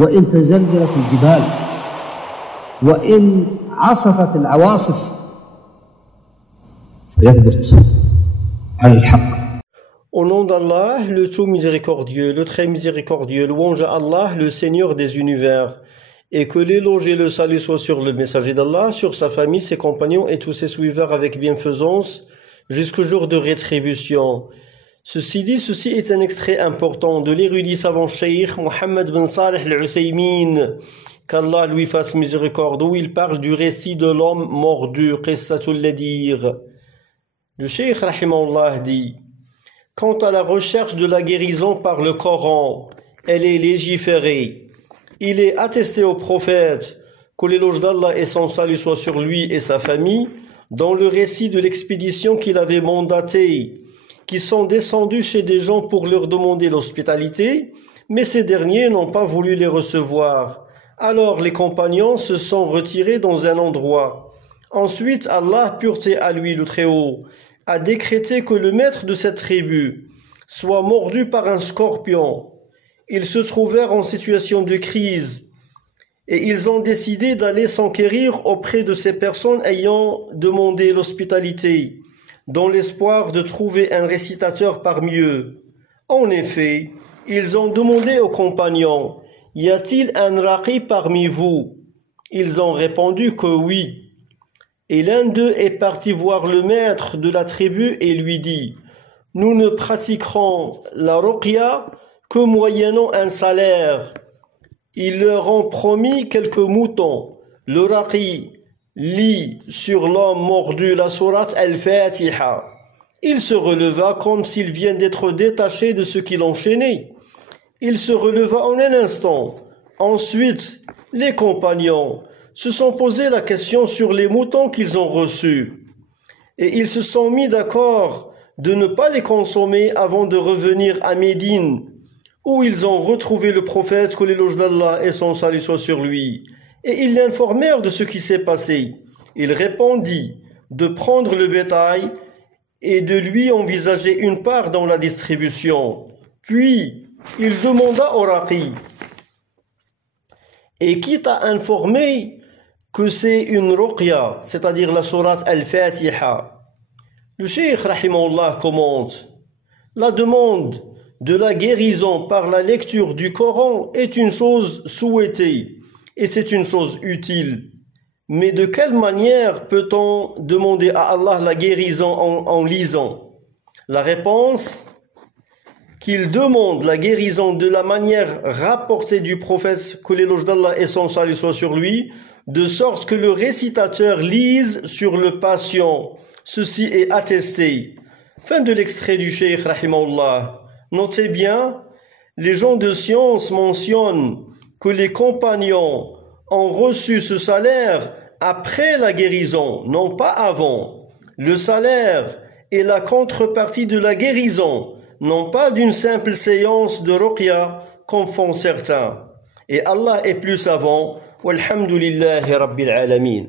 وإن تزلزلت الجبال وإن عصفت العواصف فيثبت على الحق. Au nom d'Allah, le tout miséricordieux, le très miséricordieux, louange à Allah, le Seigneur des univers, et que l'éloge et le salut soient sur le messager d'Allah, sur sa famille, ses compagnons et tous ses suiveurs avec bienfaisance, jusqu'au jour de rétribution. Ceci dit, ceci est un extrait important de l'érudit savant Cheikh Mohammed bin Salih al-Uthaymin, qu'Allah lui fasse miséricorde, où il parle du récit de l'homme mordu, Qissatul Ladir. Le Cheikh rahimahullah dit: quant à la recherche de la guérison par le Coran, elle est légiférée. Il est attesté au prophète, que l'éloge d'Allah et son salut soient sur lui et sa famille, dans le récit de l'expédition qu'il avait mandatée, qui sont descendus chez des gens pour leur demander l'hospitalité, mais ces derniers n'ont pas voulu les recevoir. Alors les compagnons se sont retirés dans un endroit. Ensuite, Allah, pureté à lui le Très-Haut, a décrété que le maître de cette tribu soit mordu par un scorpion. Ils se trouvèrent en situation de crise et ils ont décidé d'aller s'enquérir auprès de ces personnes ayant demandé l'hospitalité, dans l'espoir de trouver un récitateur parmi eux. En effet, ils ont demandé aux compagnons: y a-t-il un raqi parmi vous? Ils ont répondu que oui. Et l'un d'eux est parti voir le maître de la tribu et lui dit: nous ne pratiquerons la ruqya que moyennant un salaire. Ils leur ont promis quelques moutons. Le raqi lit sur l'homme mordu la sourate Al-Fatiha. Il se releva comme s'il vient d'être détaché de ce qui l'enchaînait. Il se releva en un instant. Ensuite, les compagnons se sont posé la question sur les moutons qu'ils ont reçus. Et ils se sont mis d'accord de ne pas les consommer avant de revenir à Médine, où ils ont retrouvé le prophète, que l'éloge d'Allah et son salut soient sur lui. Et ils l'informèrent de ce qui s'est passé. Il répondit de prendre le bétail et de lui envisager une part dans la distribution. Puis, il demanda au raqi: et qui t'a informé que c'est une ruqya, c'est-à-dire la sourate Al-Fatiha? Le Cheikh rahimahullah commente: la demande de la guérison par la lecture du Coran est une chose souhaitée et c'est une chose utile. Mais de quelle manière peut-on demander à Allah la guérison en lisant? La réponse: qu'il demande la guérison de la manière rapportée du prophète, que l'éloge d'Allah et son salut soient sur lui, de sorte que le récitateur lise sur le patient. Ceci est attesté. Fin de l'extrait du Cheikh rahimahullah. Notez bien, les gens de science mentionnent que les compagnons ont reçu ce salaire après la guérison, non pas avant. Le salaire est la contrepartie de la guérison, non pas d'une simple séance de ruqya comme font certains. Et Allah est plus savant. Walhamdulillahi Rabbil Alamin.